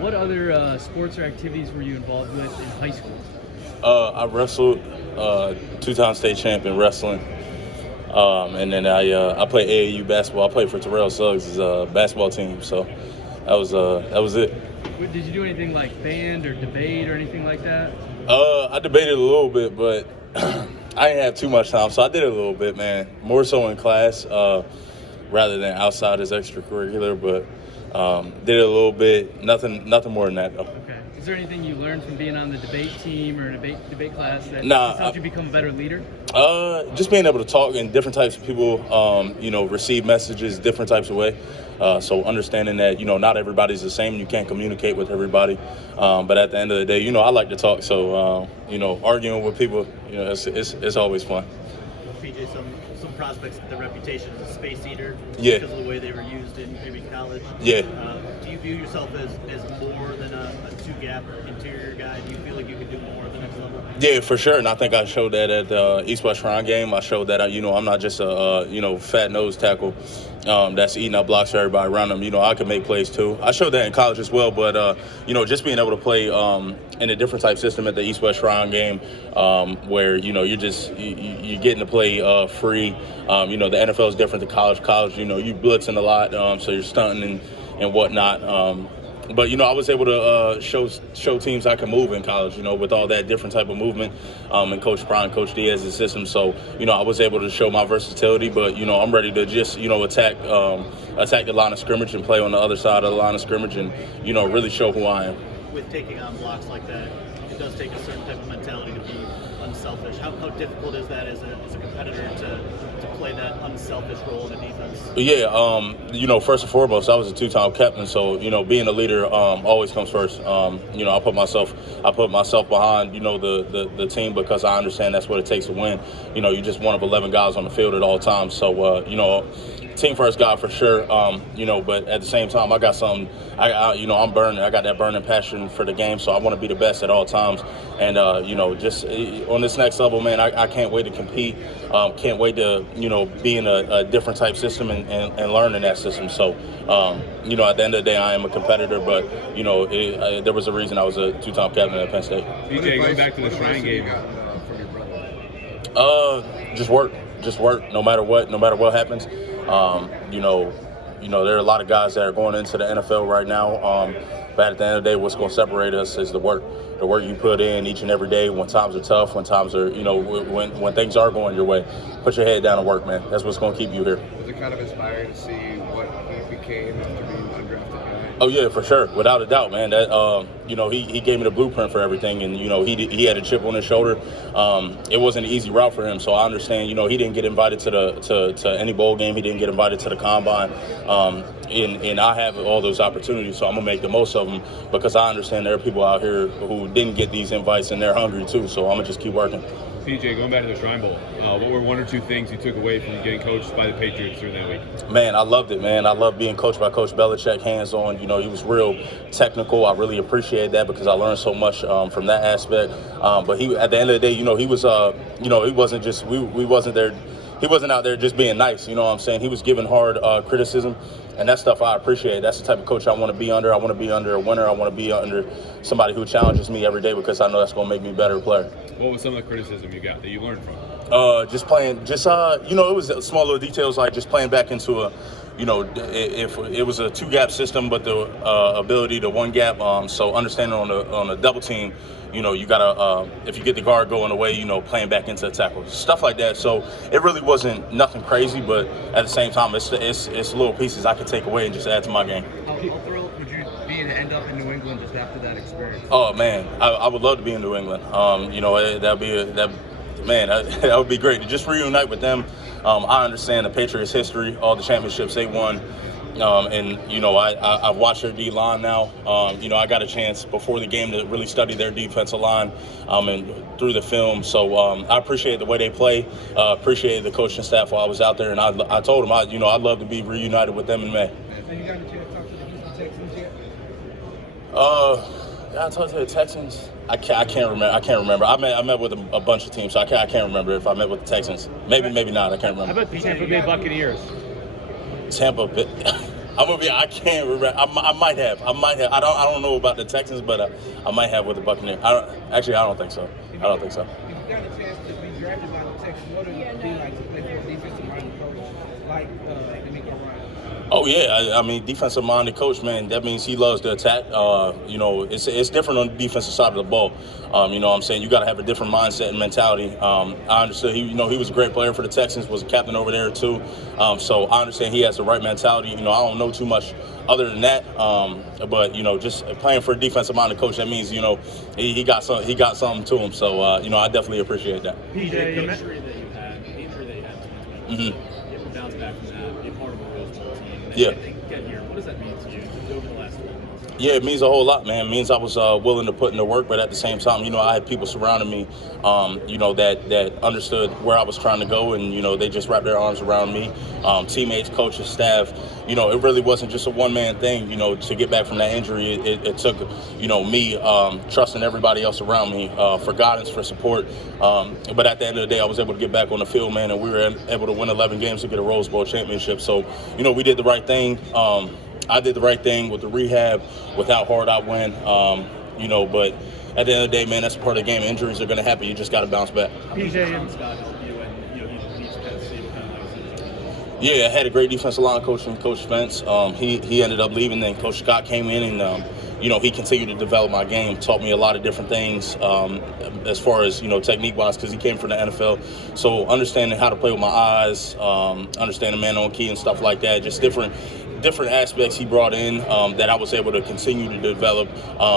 What other sports or activities were you involved with in high school? I wrestled, two-time state champ in wrestling, and then I played AAU basketball. I played for Terrell Suggs' basketball team, so that was it. Did you do anything like band or debate or anything like that? I debated a little bit, but I didn't have too much time, so I did it a little bit, man. More so in class, rather than outside as extracurricular, but did it a little bit. Nothing more than that, though. Okay. Is there anything you learned from being on the debate team or debate class that Nah, helped you become a better leader? Just being able to talk and different types of people, receive messages different types of way. So understanding that, not everybody's the same. You can't communicate with everybody. But at the end of the day, I like to talk. So, arguing with people, it's always fun. PJ, some prospects get the reputation as a space eater because of the way they were used in maybe college. Yeah. Do you view yourself as more than a two-gap interior guy? Do you feel like you can do more at the next level? Yeah, for sure. And I think I showed that at the East-West Shrine game. I showed that, I'm not just a, fat nose tackle that's eating up blocks for everybody around them. I can make plays too. I showed that in college as well. But, just being able to play in a different type system at the East-West Shrine game where, you're getting to play free. The NFL is different than college. College, you blitzing a lot, so you're stunting and whatnot. But, I was able to show teams I can move in college, with all that different type of movement and Coach Prime, Coach Diaz's system. So, I was able to show my versatility, but, I'm ready to just, attack the line of scrimmage and play on the other side of the line of scrimmage and, really show who I am. With taking on blocks like that, it does take a certain type of mentality to be unselfish. How difficult is that as a competitor to play that unselfish role in a defense? Yeah, first and foremost, I was a two-time captain, so being a leader always comes first. I put myself behind the team because I understand that's what it takes to win. You're just one of 11 guys on the field at all times, so team first guy for sure. But at the same time, I got something. I'm burning. I got that burning passion for the game, so I want to be the best at all times. And just on this next level, man, I can't wait to compete. Can't wait to be in a different type system and learn in that system. So at the end of the day, I am a competitor, but there was a reason I was a two-time captain at Penn State. PJ, going back to the Shrine game. Just work. No matter what happens. There are a lot of guys that are going into the NFL right now. But at the end of the day, what's going to separate us is the work you put in each and every day. When times are tough, when times are, when things are going your way, put your head down and work, man. That's what's going to keep you here. Was it kind of inspiring to see what he became after being undrafted guy? Oh yeah, for sure, without a doubt, man. That he gave me the blueprint for everything, and he had a chip on his shoulder. It wasn't an easy route for him, so I understand. He didn't get invited to any bowl game. He didn't get invited to the combine, and I have all those opportunities, so I'm gonna make the most of them because I understand there are people out here who didn't get these invites and they're hungry too. So I'm gonna just keep working. PJ, going back to the Shrine Bowl, what were one or two things you took away from getting coached by the Patriots during that week? Man, I loved it, man. I love being coached by Coach Belichick, hands-on. He was real technical. I really appreciate that because I learned so much from that aspect. But he, at the end of the day, he was, he wasn't just, we wasn't there. He wasn't out there just being nice, you know what I'm saying? He was giving hard criticism, and that stuff I appreciate. That's the type of coach I want to be under. I want to be under a winner. I want to be under somebody who challenges me every day because I know that's going to make me a better player. What was some of the criticism you got that you learned from? It was small little details like just playing back into a, if it was a two-gap system, but the ability to one gap. So understanding on a double team, you gotta if you get the guard going away, playing back into a tackle, stuff like that. So it really wasn't nothing crazy, but at the same time, it's little pieces I could take away and just add to my game. How thrilled would you be to end up in New England just after that experience? Oh man, I would love to be in New England. That would be great to just reunite with them. I understand the Patriots' history, all the championships they won. I've watched their D-line now. I got a chance before the game to really study their defensive line and through the film. So I appreciate the way they play, appreciated the coaching staff while I was out there. And I told them, I'd love to be reunited with them in May. Have you gotten a chance to talk to the Houston Texans yet? I talked to the Texans. I can't remember. I met with a bunch of teams, so I can't remember if I met with the Texans. Maybe not. I can't remember. How about the Tampa Bay Buccaneers? Tampa Bay. I'm gonna be. I can't remember. I might have. I don't know about the Texans, but I might have with the Buccaneers. I don't think so. I don't think so. If you got a chance to be drafted by the Texans, what would it be like to play for a defensive-minded coach like D'Amico Ryan? Oh yeah, I mean defensive-minded coach, man. That means he loves to attack. It's different on the defensive side of the ball. You know what I'm saying? You got to have a different mindset and mentality. I understood he was a great player for the Texans, was a captain over there too. So I understand he has the right mentality. You know, I don't know too much other than that. But just playing for a defensive-minded coach, that means he got something to him. So I definitely appreciate that. PJ, the injury that you had in 2020, you have to bounce back from that, be a part of a Rose Bowl team. Yeah. Get here. What does that mean to you over the last 12 months? Yeah, it means a whole lot, man. It means I was willing to put in the work, but at the same time, I had people surrounding me, that understood where I was trying to go, and, they just wrapped their arms around me. Teammates, coaches, staff, it really wasn't just a one-man thing, to get back from that injury. It took, me trusting everybody else around me for guidance, for support. But at the end of the day, I was able to get back on the field, man, and we were able to win 11 games to get a Rose Bowl championship. So, we did the right thing. I did the right thing with the rehab, with how hard I went, but at the end of the day, man, that's part of the game. Injuries are going to happen. You just got to bounce back. PJ, Scott helped you, and he's kind of see what kind of like. Yeah, I had a great defensive line coach from Coach Spence. He ended up leaving, then Coach Scott came in, and he continued to develop my game, taught me a lot of different things as far as technique-wise, because he came from the NFL. So understanding how to play with my eyes, understanding man on key and stuff like that, just different aspects he brought in that I was able to continue to develop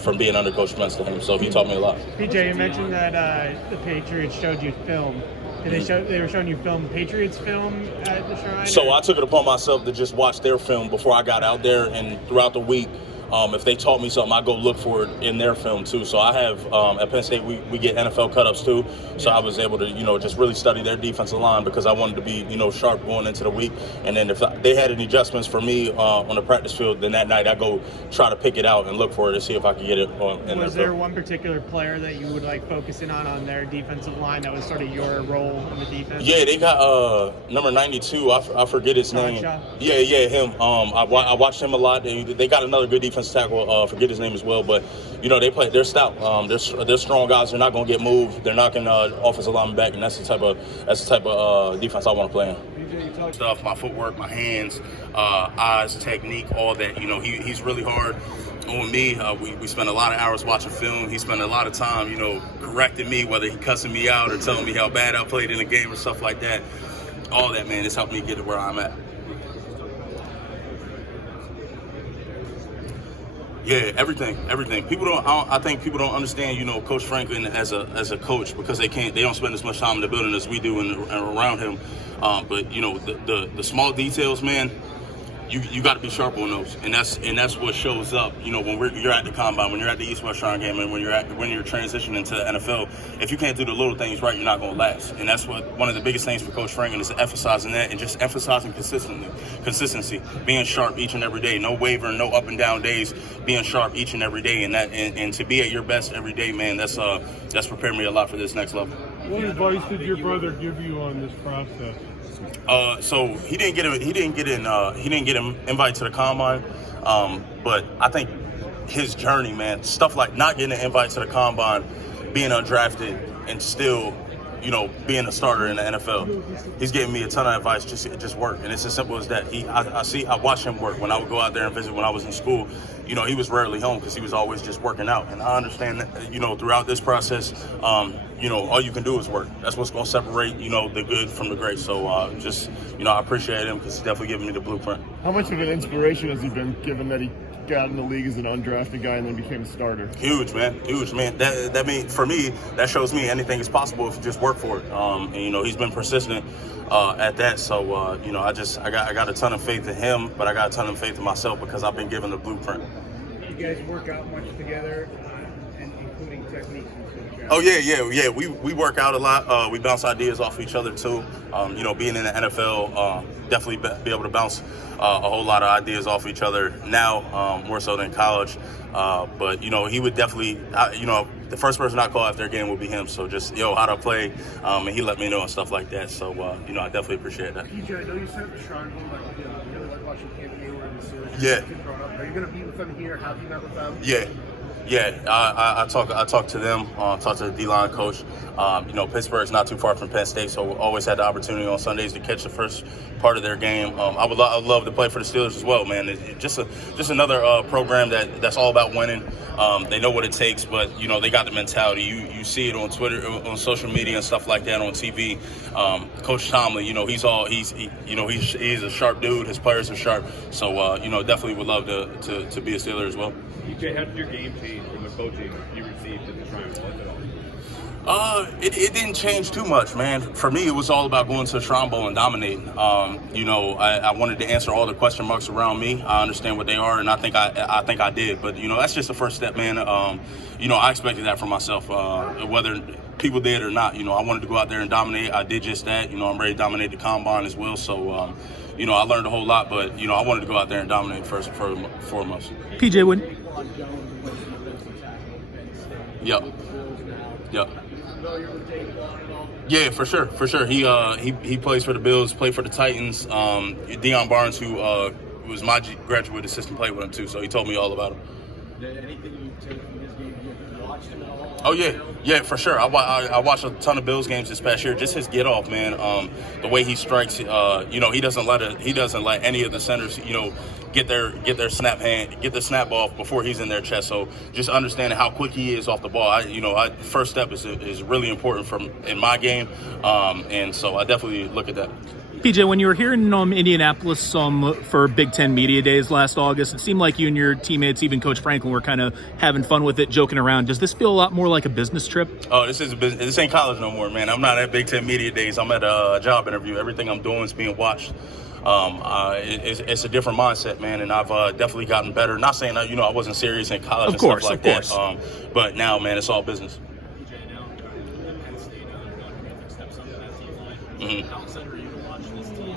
from being under Coach Spence to him. So he taught me a lot. PJ, you mentioned that the Patriots showed you film. They were showing you Patriots film at the Shrine? So I took it upon myself to just watch their film before I got out there, and throughout the week, if they taught me something, I go look for it in their film too. So I have at Penn State we get NFL cut-ups too. So I was able to just really study their defensive line because I wanted to be sharp going into the week. And then if they had any adjustments for me on the practice field, then that night I go try to pick it out and look for it to see if I could get it in Was their there film. one particular player that you would like focusing on their defensive line that was sort of your role in the defense? Yeah, they got number 92. I forget his name. Yeah, him. I watched him a lot. They got another good defensive tackle. Forget his name as well, but they play. They're stout. They're strong guys. They're not going to get moved. They're knocking offensive linemen back, and that's the type of defense I want to play in. Stuff, my footwork, my hands, eyes, technique, all that. He's really hard on me. We spent a lot of hours watching film. He spent a lot of time, correcting me, whether he cussing me out or telling me how bad I played in the game or stuff like that. All that, man, it's helped me get to where I'm at. Yeah, everything. I think people don't understand, Coach Franklin as a coach because they don't spend as much time in the building as we do and around him. But the small details, man, you got to be sharp on those, and that's what shows up. When you're at the combine, when you're at the East-West Shrine game, and when you're transitioning to the NFL. If you can't do the little things right, you're not going to last. And that's one of the biggest things for Coach Franklin is emphasizing that and just emphasizing consistency, being sharp each and every day, no wavering, no up and down days, being sharp each and every day, and to be at your best every day, man. That's prepared me a lot for this next level. What advice did your brother give you on this process? So he didn't get an invite to the combine, but I think his journey, man, stuff like not getting an invite to the combine, being undrafted, and still, being a starter in the NFL. He's giving me a ton of advice, just work, and it's as simple as that. I watch him work when I would go out there and visit when I was in school. He was rarely home because he was always just working out, and I understand that, throughout this process, all you can do is work. That's what's going to separate, the good from the great. So I appreciate him because he's definitely giving me the blueprint. How much of an inspiration has he been, given that he got in the league as an undrafted guy and then became a starter? Huge, man. That means, for me, that shows me anything is possible if you just work for it. And he's been persistent at that. So I got a ton of faith in him, but I got a ton of faith in myself because I've been given the blueprint. You guys work out much together, and including techniques. Oh yeah. We work out a lot. We bounce ideas off each other too. Being in the NFL, definitely be able to bounce a whole lot of ideas off each other now, more so than college. But he would definitely, the first person I call after a game would be him. So just how to play, and he let me know and stuff like that. So I definitely appreciate that. PJ, I know you said the Shrine Bowl, like, watching Campbell Hayward and Steelers. Yeah. Growing up. Are you going to be with them here? Have you met with them? Yeah. I talk to them. Talk to the D-line coach. Pittsburgh's not too far from Penn State, so always had the opportunity on Sundays to catch the first part of their game. I would love to play for the Steelers as well, man. It's just another program that's all about winning. They know what it takes, but they got the mentality. You see it on Twitter, on social media, and stuff like that, on TV. Coach Tomlin, he's a sharp dude. His players are sharp, so definitely would love to be a Steeler as well. EJ, how did your game change from the coaching you received at the Triangle, if at all? It didn't change too much, man. For me, it was all about going to the Shrine Bowl and dominating. I wanted to answer all the question marks around me. I understand what they are, and I think I did. But that's just the first step, man. I expected that from myself, whether people did or not. I wanted to go out there and dominate. I did just that. I'm ready to dominate the combine as well. So, I learned a whole lot, but I wanted to go out there and dominate first and foremost. PJ, when? Yep. Yeah, for sure. He plays for the Bills, played for the Titans. Deion Barnes, who was my graduate assistant, played with him too, so he told me all about him. Anything you take from his game? You watched him at all? Oh yeah, for sure. I watched a ton of Bills games this past year. Just his get off, man. The way he strikes, he doesn't let any of the centers, get their snap off before he's in their chest. So just understanding how quick he is off the ball. First step is really important in my game, and so I definitely look at that. PJ, when you were here in Indianapolis for Big Ten Media Days last August, it seemed like you and your teammates, even Coach Franklin, were kind of having fun with it, joking around. Does this feel a lot more like a business trip? Oh, this is a business. This ain't college no more, man. I'm not at Big Ten Media Days. I'm at a job interview. Everything I'm doing is being watched. It's a different mindset, man, and I've definitely gotten better. Not saying that I wasn't serious in college and stuff like that. But now, man, it's all business. Penn State, steps up that team line. Mm-hmm. How excited are you to watch this team?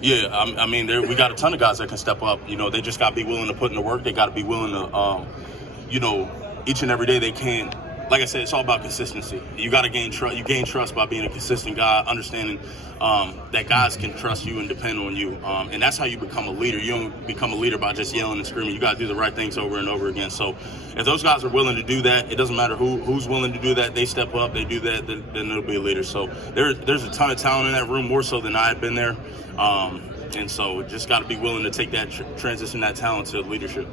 Yeah, we got a ton of guys that can step up. They just got to be willing to put in the work. They got to be willing to, each and every day they can. Like I said, it's all about consistency. You got to gain trust. You gain trust by being a consistent guy, understanding that guys can trust you and depend on you. And that's how you become a leader. You don't become a leader by just yelling and screaming. You got to do the right things over and over again. So if those guys are willing to do that, it doesn't matter who's willing to do that. They step up, they do that, then it'll be a leader. So there's a ton of talent in that room, more so than I had been there. And so just got to be willing to take that transition, that talent to leadership.